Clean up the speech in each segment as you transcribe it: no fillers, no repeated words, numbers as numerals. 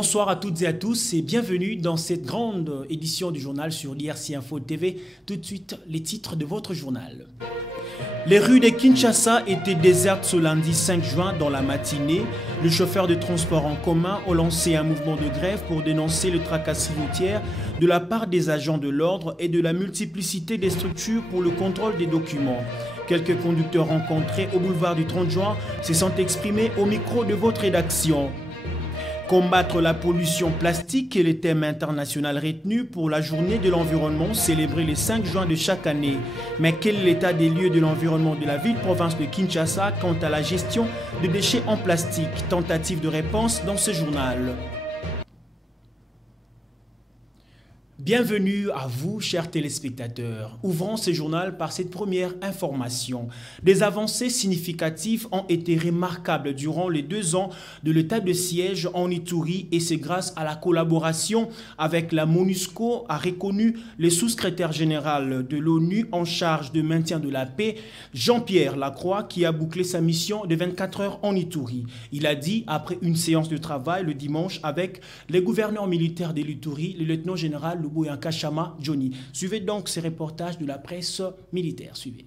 Bonsoir à toutes et à tous et bienvenue dans cette grande édition du journal sur l'IRC Info TV. Tout de suite, les titres de votre journal. Les rues de Kinshasa étaient désertes ce lundi 5 juin dans la matinée. Les chauffeurs de transport en commun ont lancé un mouvement de grève pour dénoncer le tracasserie routière de la part des agents de l'ordre et de la multiplicité des structures pour le contrôle des documents. Quelques conducteurs rencontrés au boulevard du 30 juin se sont exprimés au micro de votre rédaction. Combattre la pollution plastique est le thème international retenu pour la journée de l'environnement célébrée le 5 juin de chaque année. Mais quel est l'état des lieux de l'environnement de la ville-province de Kinshasa quant à la gestion de déchets en plastique? Tentative de réponse dans ce journal. Bienvenue à vous, chers téléspectateurs. Ouvrons ce journal par cette première information. Des avancées significatives ont été remarquables durant les 2 ans de l'état de siège en Ituri et c'est grâce à la collaboration avec la MONUSCO, a reconnu le sous-secrétaire général de l'ONU en charge de maintien de la paix, Jean-Pierre Lacroix, qui a bouclé sa mission de 24 heures en Ituri. Il a dit, après une séance de travail le dimanche avec les gouverneurs militaires de l'Ituri, le lieutenant-général Luboyanka Chama Johnny. Suivez donc ces reportages de la presse militaire. Suivez.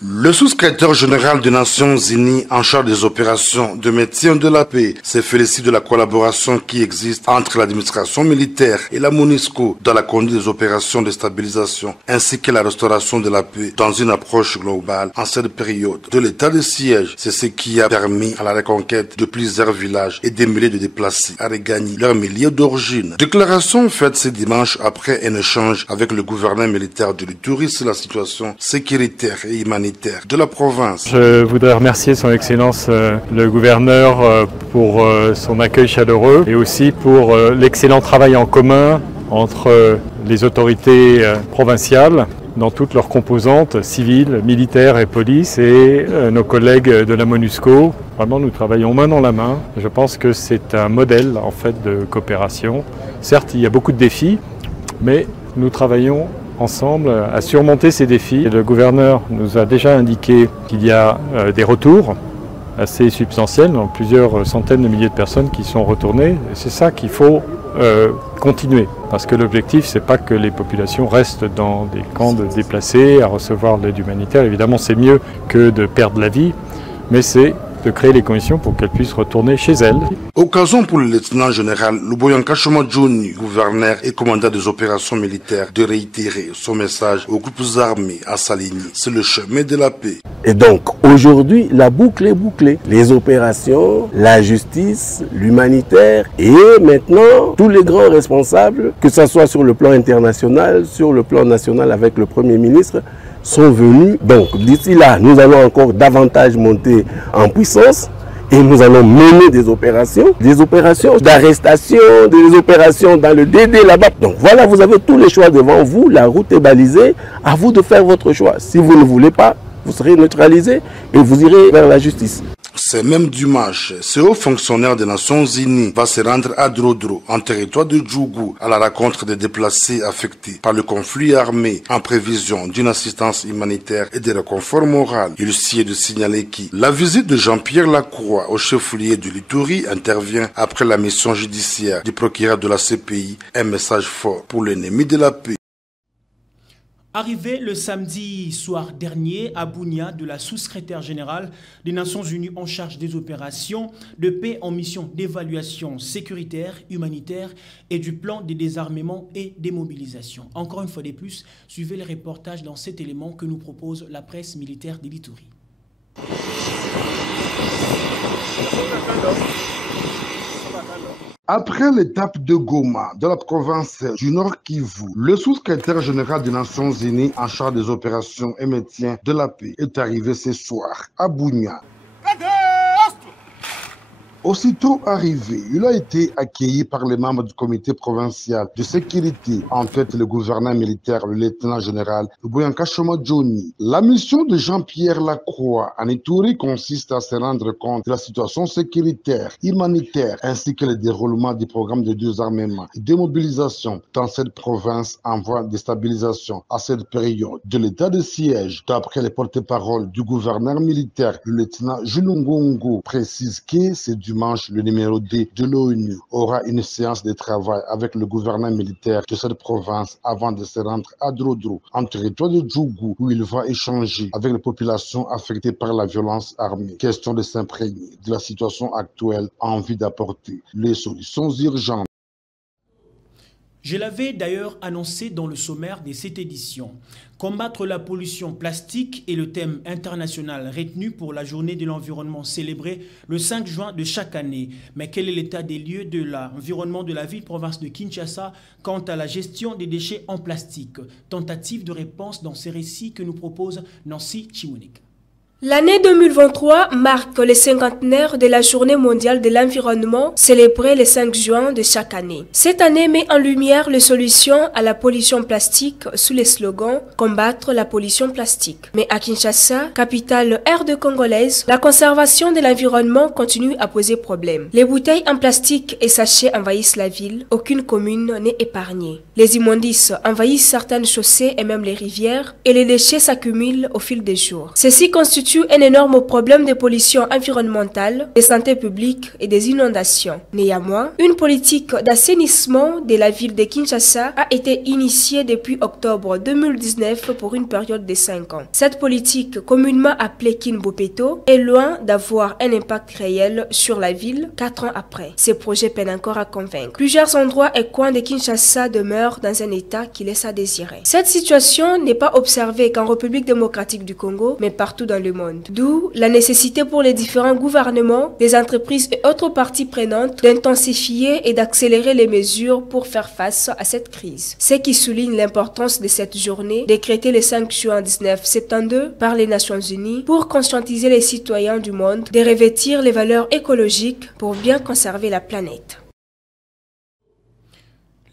Le sous-secrétaire général des Nations Unies en charge des opérations de maintien de la paix se félicite de la collaboration qui existe entre l'administration militaire et la MONUSCO dans la conduite des opérations de stabilisation ainsi que la restauration de la paix dans une approche globale en cette période de l'état de siège. C'est ce qui a permis à la reconquête de plusieurs villages et des milliers de déplacés à regagner leur milieu d'origine. Déclaration faite ce dimanche après un échange avec le gouverneur militaire de l'Ituri sur la situation sécuritaire et humanitaire de la province. Je voudrais remercier son Excellence le gouverneur pour son accueil chaleureux et aussi pour l'excellent travail en commun entre les autorités provinciales dans toutes leurs composantes civiles, militaires et police et nos collègues de la MONUSCO. Vraiment, nous travaillons main dans la main. Je pense que c'est un modèle en fait de coopération. Certes, il y a beaucoup de défis, mais nous travaillons ensemble à surmonter ces défis. Le gouverneur nous a déjà indiqué qu'il y a des retours assez substantiels, donc plusieurs centaines de milliers de personnes qui sont retournées. C'est ça qu'il faut continuer, parce que l'objectif, c'est pas que les populations restent dans des camps de déplacés à recevoir de l'aide humanitaire. Évidemment, c'est mieux que de perdre la vie, mais c'est de créer les conditions pour qu'elles puissent retourner chez elles. Occasion pour le lieutenant-général Luboyanka Chama Johnny, gouverneur et commandant des opérations militaires, de réitérer son message aux groupes armés à s'aligner sur le chemin de la paix. Et donc, aujourd'hui, la boucle est bouclée. Les opérations, la justice, l'humanitaire et maintenant, tous les grands responsables, que ce soit sur le plan international, sur le plan national avec le Premier ministre, sont venus. Donc d'ici là, nous allons encore davantage monter en puissance et nous allons mener des opérations d'arrestation, des opérations dans le DD là-bas. Donc voilà, vous avez tous les choix devant vous, la route est balisée, à vous de faire votre choix. Si vous ne voulez pas, vous serez neutralisé et vous irez vers la justice. C'est même dimanche, ce haut fonctionnaire des Nations Unies va se rendre à Drodro, en territoire de Djougou, à la rencontre des déplacés affectés par le conflit armé, en prévision d'une assistance humanitaire et de réconfort moral. Il s'y est de signaler que la visite de Jean-Pierre Lacroix au chef-lieu de l'Ituri intervient après la mission judiciaire du procureur de la CPI, un message fort pour l'ennemi de la paix. Arrivé le samedi soir dernier à Bunia de la sous-secrétaire générale des Nations Unies en charge des opérations de paix en mission d'évaluation sécuritaire, humanitaire et du plan de désarmement et démobilisation. Encore une fois de plus, suivez les reportages dans cet élément que nous propose la presse militaire de l'Ituri. Après l'étape de Goma, de la province du Nord Kivu, le sous-secrétaire général des Nations Unies en charge des opérations et maintien de la paix est arrivé ce soir à Bunia. Aussitôt arrivé, il a été accueilli par les membres du comité provincial de sécurité, en tête le gouverneur militaire, le lieutenant-général Boyanka Johnny. La mission de Jean-Pierre Lacroix en Ituri consiste à se rendre compte de la situation sécuritaire, humanitaire, ainsi que le déroulement du programme de désarmement et démobilisation dans cette province en voie de stabilisation à cette période de l'état de siège. D'après les porte-parole du gouverneur militaire, le lieutenant Julungongo précise que c'est dimanche, le numéro 2 de l'ONU aura une séance de travail avec le gouverneur militaire de cette province avant de se rendre à Drodro, en territoire de Djougou, où il va échanger avec les populations affectées par la violence armée. Question de s'imprégner de la situation actuelle en vue d'apporter les solutions urgentes. Je l'avais d'ailleurs annoncé dans le sommaire de cette édition. Combattre la pollution plastique est le thème international retenu pour la journée de l'environnement célébrée le 5 juin de chaque année. Mais quel est l'état des lieux de l'environnement de la ville-province de Kinshasa quant à la gestion des déchets en plastique? Tentative de réponse dans ces récits que nous propose Nancy Chimonik. L'année 2023 marque le cinquantenaire de la Journée mondiale de l'environnement célébrée le 5 juin de chaque année. Cette année met en lumière les solutions à la pollution plastique sous le slogan « Combattre la pollution plastique ». Mais à Kinshasa, capitale RD congolaise, la conservation de l'environnement continue à poser problème. Les bouteilles en plastique et sachets envahissent la ville, aucune commune n'est épargnée. Les immondices envahissent certaines chaussées et même les rivières, et les déchets s'accumulent au fil des jours. Ceci constitue un énorme problème de pollution environnementale, de santé publique et des inondations. Néanmoins, une politique d'assainissement de la ville de Kinshasa a été initiée depuis octobre 2019 pour une période de 5 ans. Cette politique, communément appelée Kinbopeto, est loin d'avoir un impact réel sur la ville 4 ans après. Ces projets peinent encore à convaincre. Plusieurs endroits et coins de Kinshasa demeurent dans un état qui laisse à désirer. Cette situation n'est pas observée qu'en République démocratique du Congo, mais partout dans le monde. D'où la nécessité pour les différents gouvernements, les entreprises et autres parties prenantes d'intensifier et d'accélérer les mesures pour faire face à cette crise. Ce qui souligne l'importance de cette journée décrétée le 5 juin 1972 par les Nations Unies pour conscientiser les citoyens du monde de revêtir les valeurs écologiques pour bien conserver la planète.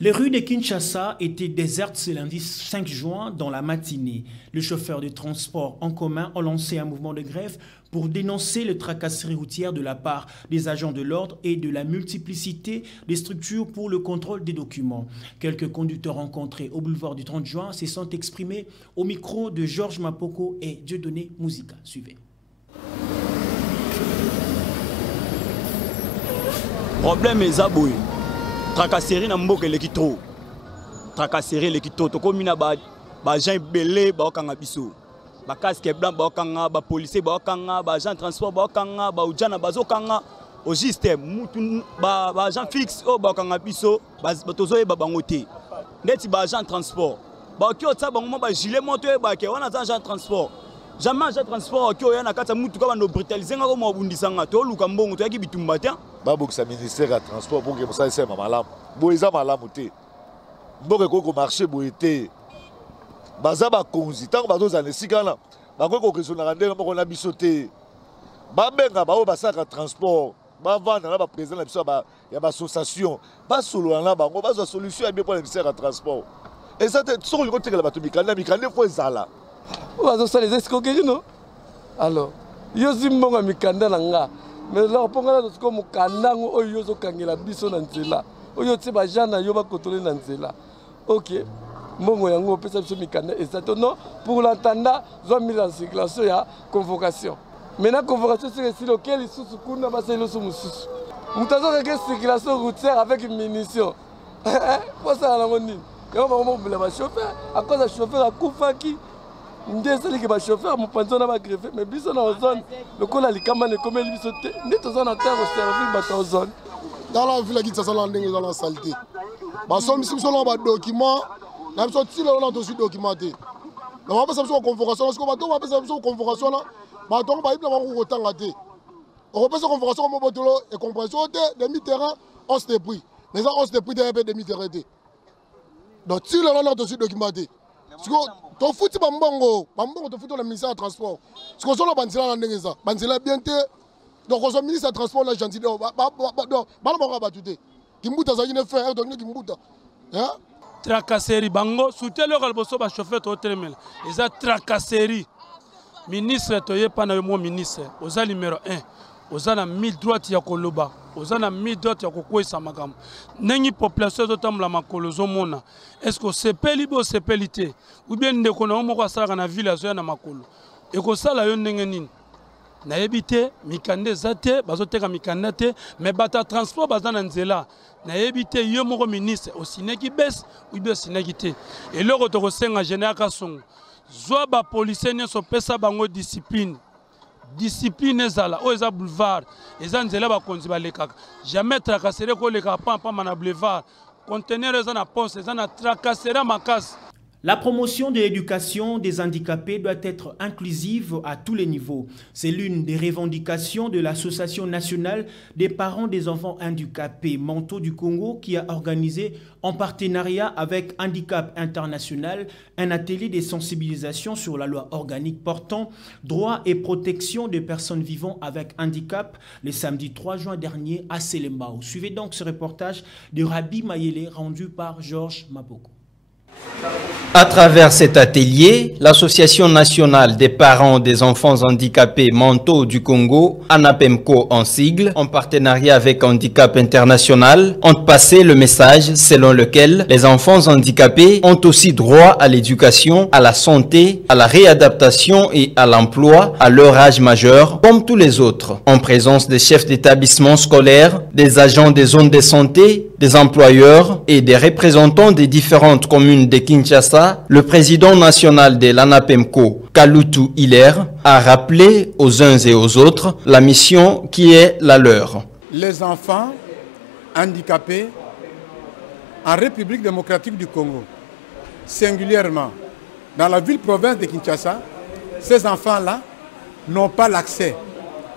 Les rues de Kinshasa étaient désertes ce lundi 5 juin dans la matinée. Les chauffeurs de transport en commun ont lancé un mouvement de grève pour dénoncer les tracasseries routières de la part des agents de l'ordre et de la multiplicité des structures pour le contrôle des documents. Quelques conducteurs rencontrés au boulevard du 30 juin se sont exprimés au micro de Georges Mapoko et Dieudonné Musica. Suivez. Problème est aboué. Tracasserie na mboka eleki trop. Tracasserie eleki trop. Tokomi na ba agent belé ba okanga biso. Ba casque blanc ba okanga, ba policier ba okanga, ba agent transport ba okanga, ba ujana bazokanga. Au système mutu ba agent fixe o ba okanga biso, ba tozoye ba bango te. Neti ba agent transport. Ba okyo tsa bango ba gilet moto e ba ke wana agent transport. Jamais agent transport okyo yana kata mutu ka ba no brutaliser nga ko mo bundisanga to luka mbongo to yaki bitumba te. Babokisa ministère ya transport pour que ça ese malamu boyeza malamu te mboka ko marché boyete baza ba konzi tango bazozana esika na bakoki kokesonaka ndenge moko na biso te babenga bao basaka transport bavanda na baprésident na biso ya bassociation basolola na bango bazwa solution ya bien pour le ministère ya transport et ça soko liko tekela bato mikanda fo ezala bazosala eza esikoki no alors yo zimbongo mikanda na nga mais là on a dit comme kandango oyo zo kangela biso na nzela oyo tse ba jana yo ba kotole na nzela OK mbongo yango pesa biso mikanda exactement non pour l'entendre zo mise en circulation ya convocation maintenant convocation c'est si lequel sous kuna ba selo sous mususu mutazo ka circulation routière avec une munition pour ça la ngoni yo ba mo bula ba chauffeur à cause de chauffeur akufaki ndesali ke ba chauffeur mo panzo na ba greffer mais biso na zone le kola likamba ne komeli biso te ndito za na terre au service ba zone dans la ville qui ça la ndenge dans la saleté ba somme si biso na ba document na biso tilo na to su documenté na ba pesa biso convocation parce que ba to ba pesa biso convocation na ba to ba ibla ba ko tanga te on pesa convocation mo botolo et compréhension te demi terrain on se pris mais ça on se pris de demi terrain te donc tilo na to su documenté parce que to futi bambongo to futi le ministère du transport ce que sont la banzela na ndenge ça banzela bien te Donc, on ministre de transport, là, gentil. Donc, Kimbuta, ça y est, fait, donc, Kimbuta. Tracasserie, bango, soutien le galboso, ba chauffeur, to tremel. Ils ont tracasserie. Ministre, to yé pas na mo ministre. Oza numéro 1. Oza na 1000 droite ya koloba. Oza na 1000 droite ya kokwesa makam. Nengi population to tamla makolo zo mona. Est-ce que c'est pelibo c'est pelité ou bien ndeko na moko asala na village ya na makolo. Et ko sala yo ndenge nini? Na ebité mikande zate bazoteka mikanda te mais bata transport bazana nzela. Na ebité yo moko ministre au sineki bes ou bien sineki te. Et le retour senga général Kasongo. Zwa ba policier nyo so pesa bango discipline. Discipline ezala o eza boulevard eza nzela ba konzi ba lekaka. Jamais tracasserie ko leka pa na boulevard. Conteneur eza na poste eza na tracasserie makasi. La promotion de l'éducation des handicapés doit être inclusive à tous les niveaux. C'est l'une des revendications de l'Association nationale des parents des enfants handicapés mentaux du Congo qui a organisé en partenariat avec Handicap International un atelier de sensibilisation sur la loi organique portant droit et protection des personnes vivant avec handicap le samedi 3 juin dernier à Selembao. Suivez donc ce reportage de Rabi Mayele rendu par Georges Mapoko. À travers cet atelier, l'Association nationale des parents des enfants handicapés mentaux du Congo, ANAPEMCO en sigle, en partenariat avec Handicap International, ont passé le message selon lequel les enfants handicapés ont aussi droit à l'éducation, à la santé, à la réadaptation et à l'emploi à leur âge majeur, comme tous les autres, en présence des chefs d'établissement scolaires, des agents des zones de santé, des employeurs et des représentants des différentes communes de Kinshasa. Le président national de l'ANAPEMCO, Kalutu Hilaire, a rappelé aux uns et aux autres la mission qui est la leur. Les enfants handicapés en République démocratique du Congo, singulièrement dans la ville-province de Kinshasa, ces enfants-là n'ont pas l'accès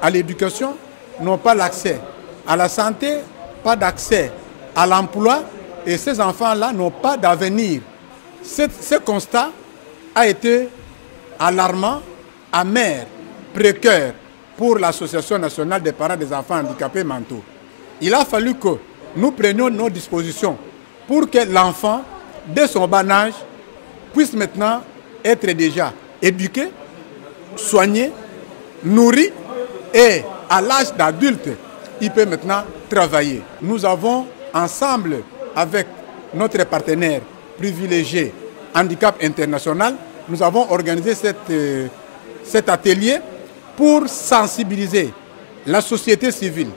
à l'éducation, n'ont pas l'accès à la santé, pas d'accès à l'emploi, et ces enfants-là n'ont pas d'avenir. Ce constat a été alarmant, amer, précaire pour l'Association nationale des parents des enfants handicapés mentaux. Il a fallu que nous prenions nos dispositions pour que l'enfant, dès son bas âge, puisse maintenant être déjà éduqué, soigné, nourri, et à l'âge d'adulte, il peut maintenant travailler. Nous avons ensemble avec notre partenaire privilégié Handicap International, nous avons organisé cet atelier pour sensibiliser la société civile,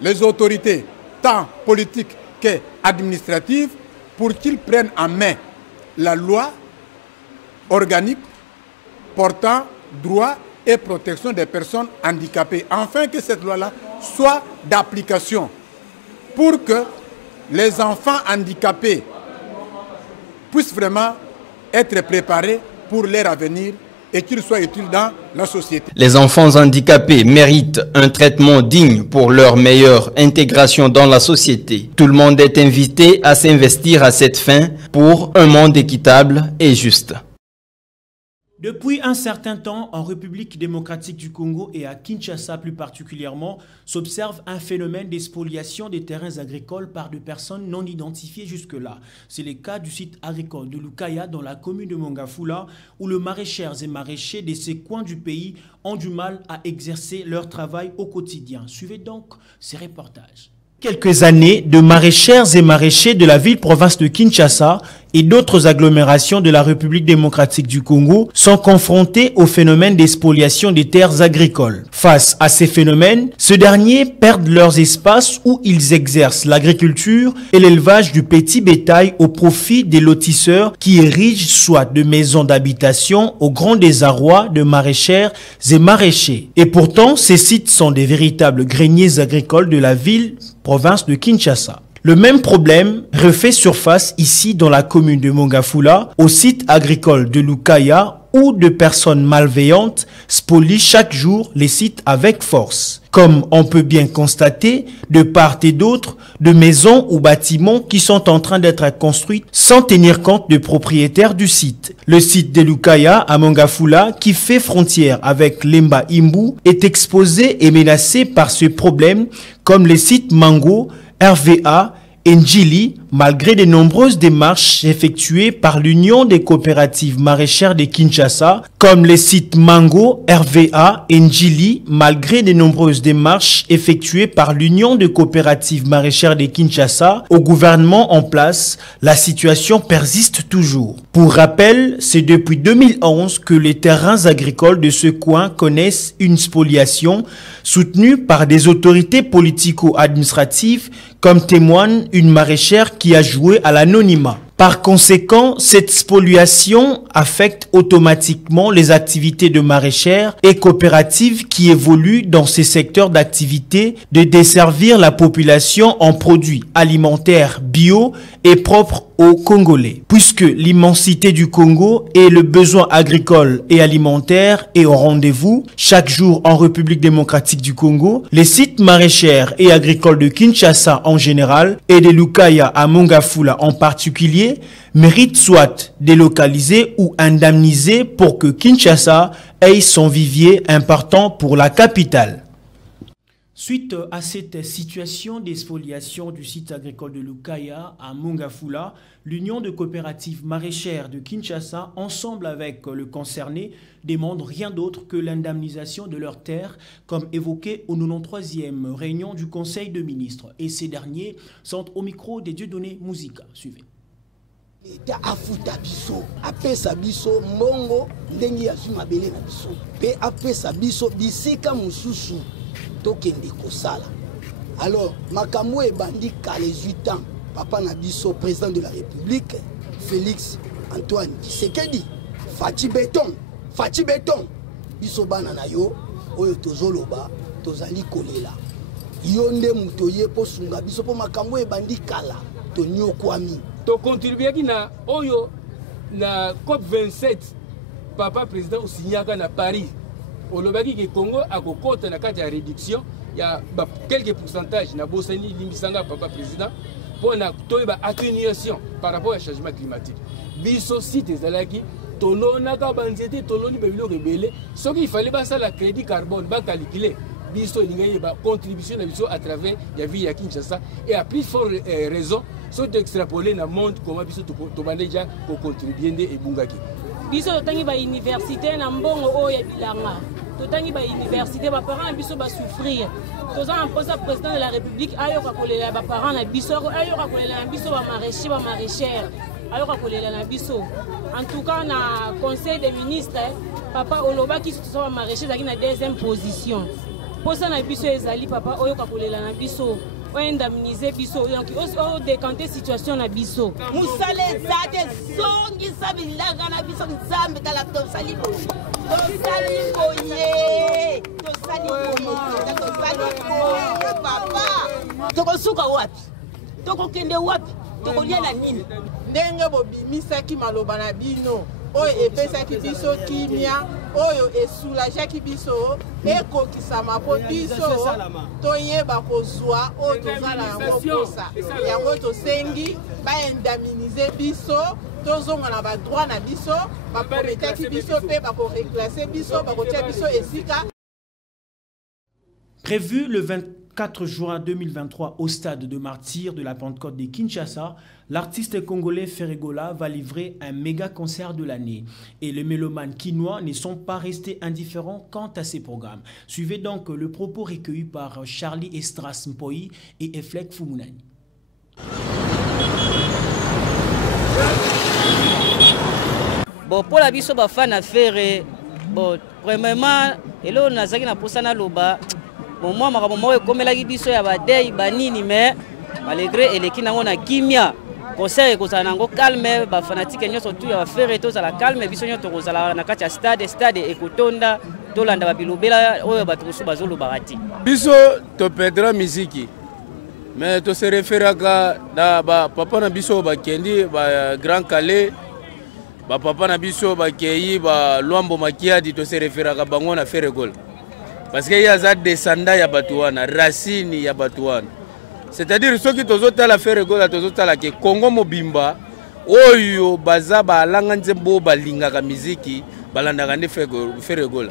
les autorités, tant politiques qu'administratives, pour qu'ils prennent en main la loi organique portant droit et protection des personnes handicapées, afin que cette loi-là soit d'application pour que les enfants handicapés puissent vraiment être préparés pour leur avenir et qu'ils soient utiles dans la société. Les enfants handicapés méritent un traitement digne pour leur meilleure intégration dans la société. Tout le monde est invité à s'investir à cette fin pour un monde équitable et juste. Depuis un certain temps, en République démocratique du Congo et à Kinshasa plus particulièrement, s'observe un phénomène d'expoliation des terrains agricoles par des personnes non identifiées jusque-là. C'est le cas du site agricole de Lukaya dans la commune de Mongafula, où les maraîchères et maraîchers de ces coins du pays ont du mal à exercer leur travail au quotidien. Suivez donc ces reportages. Quelques années, de maraîchères et maraîchers de la ville-province de Kinshasa et d'autres agglomérations de la République démocratique du Congo sont confrontés au phénomène d'expoliation des terres agricoles. Face à ces phénomènes, ces derniers perdent leurs espaces où ils exercent l'agriculture et l'élevage du petit bétail au profit des lotisseurs qui érigent soit de maisons d'habitation au grand désarroi de maraîchères et maraîchers. Et pourtant, ces sites sont des véritables greniers agricoles de la ville-province de Kinshasa. Le même problème refait surface ici dans la commune de Mongafula, au site agricole de Lukaya, ou de personnes malveillantes spolient chaque jour les sites avec force. Comme on peut bien constater, de part et d'autre, de maisons ou bâtiments qui sont en train d'être construits sans tenir compte des propriétaires du site. Le site de Lukaya à Mongafula, qui fait frontière avec Lemba Imbu, est exposé et menacé par ce problème, comme les sites Mango, RVA, Njili, malgré de nombreuses démarches effectuées par l'Union des coopératives maraîchères de Kinshasa, comme les sites Mango, RVA et Njili, malgré de nombreuses démarches effectuées par l'Union des coopératives maraîchères de Kinshasa, au gouvernement en place, la situation persiste toujours. Pour rappel, c'est depuis 2011 que les terrains agricoles de ce coin connaissent une spoliation soutenue par des autorités politico-administratives, comme témoigne une maraîchère qui a joué à l'anonymat. Par conséquent, cette spoliation affecte automatiquement les activités de maraîchères et coopératives qui évoluent dans ces secteurs d'activité de desservir la population en produits alimentaires bio et propres aux Congolais. Puisque l'immensité du Congo et le besoin agricole et alimentaire est au rendez-vous, chaque jour en République démocratique du Congo, les sites maraîchères et agricoles de Kinshasa en général et de Lukaya à Mongafula en particulier mérite soit délocalisé ou indemnisé pour que Kinshasa ait son vivier important pour la capitale. Suite à cette situation d'expoliation du site agricole de Lukaya à Mongafula, l'Union de coopératives maraîchères de Kinshasa, ensemble avec le concerné, demande rien d'autre que l'indemnisation de leurs terres, comme évoqué au 93e réunion du Conseil de ministres. Et ces derniers sont au micro des Dieudonné Musica. Suivez. L'État afuta biso, apesa biso mbongo ndengi ya zuma bele na biso. Pe apesa biso bisika mususu tokende kosala. Alors, makambo ebandi ka les 8 ans, papa na biso président de la République, Félix Antoine Tshisekedi, Fati Béton, biso bana na yo, oyo tozoloba, tozali kolela. Yo nde muto ye po sunga biso po makambo ebandi kala, to nyokwami. To contribuer na oyo na COP 27 papa président osignaka na Paris olobaki ke Congo akokota na kati ya réduction ya quelques pourcentages na bosani limbisanga papa président pour na toyeba atténuation par rapport au changement climatique biso site ezalaki tolonaka banzete toloni bebilo rebele soki il fallait basa la crédit carbone ba calculer biso lingaye ba contribution na biso à travers ya vie ya Kinshasa et à plus forte raison so d'extrapoler na monde comment biso to bandeja ko contribuer nde ebungaki biso totangi ba université na mbongo oyo bilanga totangi ba université ba parents biso ba souffrir toza en poste président de la République ayoka kolela ba parents na biso ayoka kolela na biso ba maraîchère ayoka kolela na biso en tout cas na conseil des ministres papa olobaki so ba maraîchère zaki na deuxième position posa na biso ezali papa oyoka kolela na biso o indemniser biso donc o décanter situation na biso musale zate songi sabilaga na biso nzambe tala tosali papa tokosuka wapi tokokende wapi tokolia na nini ndenge bobimisaki maloba na bino oyo epesaki biso kimia oyo esulajaki biso ekokisama po biso toyeba kozwa oyo tozala yango posa yango tosengi baindemnize biso tozonga na badroit na biso baprometaki biso mpe bakoreklase biso bakotia biso esika. Prévu le 24 juin 2023 au stade de martyrs de la Pentecôte de Kinshasa, l'artiste congolais Ferregola va livrer un méga concert de l'année. Et les mélomanes quinois ne sont pas restés indifférents quant à ces programmes. Suivez donc le propos recueilli par Charlie Estras Mpoi et Eflek Fumunani. Bon, pour la biso ba fan affaire, bon, premièrement, et là on a zaki na posana loba. Bon, moi, je suis comme la biso ya badei banini mais malgré eleki nango na kimia concert ekozala nango calme ba fanatique nyonso tu ya faire tozala calme biso nyonso tokozala na kati ya stade ekotonda tolanda ba bilobela oyo bato mosusu bazoloba bati biso to pedra miziki mais to se referaka na ba papa na biso ba kendi ba Grand Calais papa na biso bakei ba Luambo Makiadi to se référaka bango na Ferregola parce que ya za descendant ya batuana racine ya batuana c'est-à-dire ceux qui tozota la Ferregola tozota la ke Congo mobimba oyo baza balanga nzembo balingaka miziki balandaka nde Ferregola.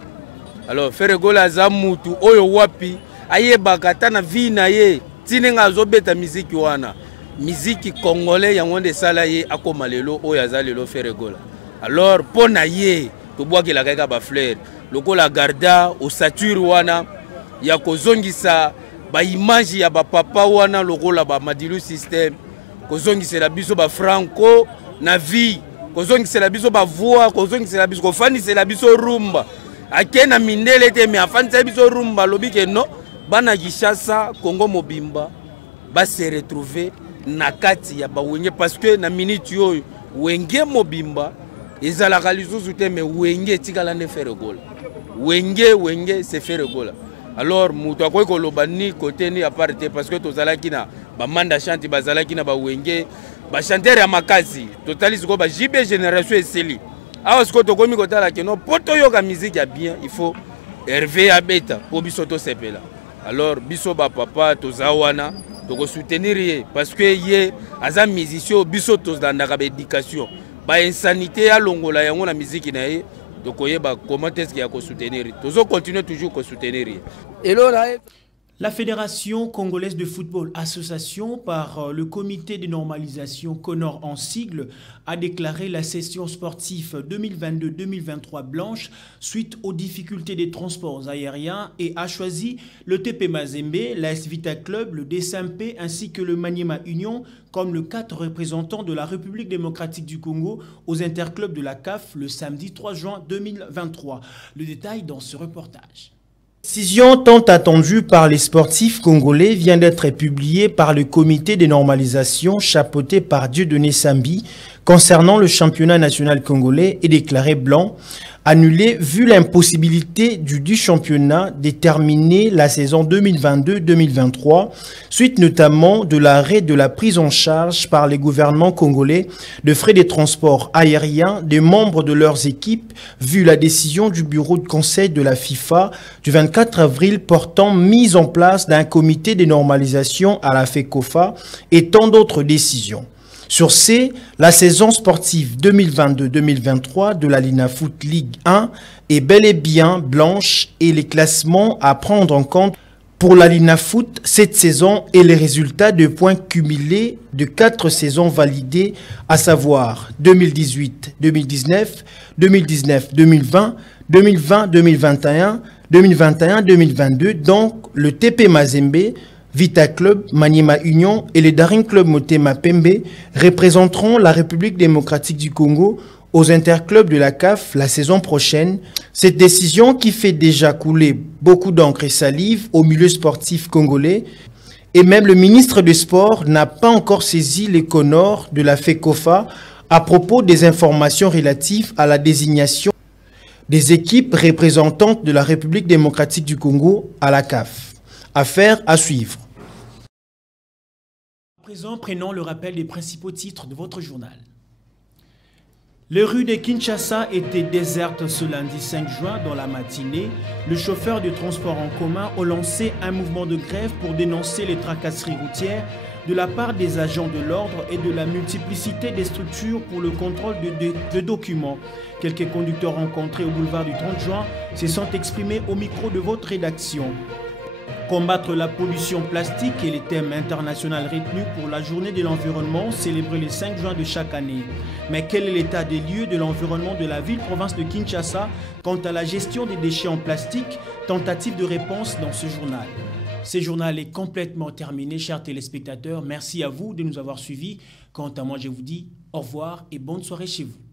Alors Ferregola za mutu oyo wapi ayebaka ta na vie na ye tinenga azobeta miziki wana miziki congolais yango nde sala ye akoma lelo oyo aza lelo Ferregola. Alors pona ye tobwakela kaka ba fleur lokola garda osature wana ya kozongisa ba image ya ba papa wana lokola ba Madilu system kozongisela biso ba Franco na vie kozongisela biso ba voix kozongisela biso kofanisela biso rumba akena mindele te me afanisa biso rumba lobike no bana Kinshasa Congo mobimba ba se retrouver na kati ya ba wenge parce que na minute yoyo wenge mobimba ezalaka lisusu te me wenge tikala ne Ferregola wenge c'est Ferregola. Alors mutu akoki koloba ni côté ni aparte parce que tozalaki na ba manda chanti bazalaki na ba wenge ba chanteur ya makasi totali siko ba JB génération eseli awa siko tokomi kotala ke no poto yoka musique ya bien il faut Hervé abeta po biso to sepela. Alors biso ba papa tozawana toko soutenir ye parce que ye aza musicien biso tozandaka ba éducation ba insanité ya longola yango na musique na ye tokoyeba comment est-ce qu'il y a ko soutenir tozo continuer toujours ko soutenir ye. La Fédération congolaise de football, association par le comité de normalisation CONOR en sigle, a déclaré la session sportive 2022-2023 blanche suite aux difficultés des transports aériens et a choisi le TP Mazembe, l'AS Vita Club, le DSMP ainsi que le Maniema Union comme le 4 représentants de la République démocratique du Congo aux interclubs de la CAF le samedi 3 juin 2023. Le détail dans ce reportage. Décision tant attendue par les sportifs congolais vient d'être publiée par le comité de normalisation chapeauté par Dieudonné Sambi concernant le championnat national congolais et déclaré blanc, annulé vu l'impossibilité du championnat de terminer la saison 2022-2023, suite notamment de l'arrêt de la prise en charge par les gouvernements congolais de frais de transport aérien des membres de leurs équipes, vu la décision du bureau de conseil de la FIFA du 24 avril portant mise en place d'un comité de normalisation à la FECOFA et tant d'autres décisions. Sur ce, la saison sportive 2022-2023 de la Linafoot Ligue 1 est bel et bien blanche et les classements à prendre en compte pour la Linafoot cette saison et les résultats de points cumulés de 4 saisons validées, à savoir 2018-2019, 2019-2020, 2020-2021, 2021-2022, donc le TP Mazembe, Vita Club, Maniema Union et le Daring Club Motema Pembe représenteront la République démocratique du Congo aux interclubs de la CAF la saison prochaine. Cette décision qui fait déjà couler beaucoup d'encre et salive au milieu sportif congolais et même le ministre des Sports n'a pas encore saisi les CONOR de la FECOFA à propos des informations relatives à la désignation des équipes représentantes de la République démocratique du Congo à la CAF. Affaire à suivre. À présent, prenons le rappel des principaux titres de votre journal. Les rues de Kinshasa étaient désertes ce lundi 5 juin dans la matinée. Le chauffeur de transport en commun a lancé un mouvement de grève pour dénoncer les tracasseries routières de la part des agents de l'ordre et de la multiplicité des structures pour le contrôle de documents. Quelques conducteurs rencontrés au boulevard du 30 juin se sont exprimés au micro de votre rédaction. Combattre la pollution plastique est le thème international retenu pour la journée de l'environnement célébrée le 5 juin de chaque année. Mais quel est l'état des lieux de l'environnement de la ville-province de Kinshasa quant à la gestion des déchets en plastique? Tentative de réponse dans ce journal. Ce journal est complètement terminé, chers téléspectateurs. Merci à vous de nous avoir suivis. Quant à moi, je vous dis au revoir et bonne soirée chez vous.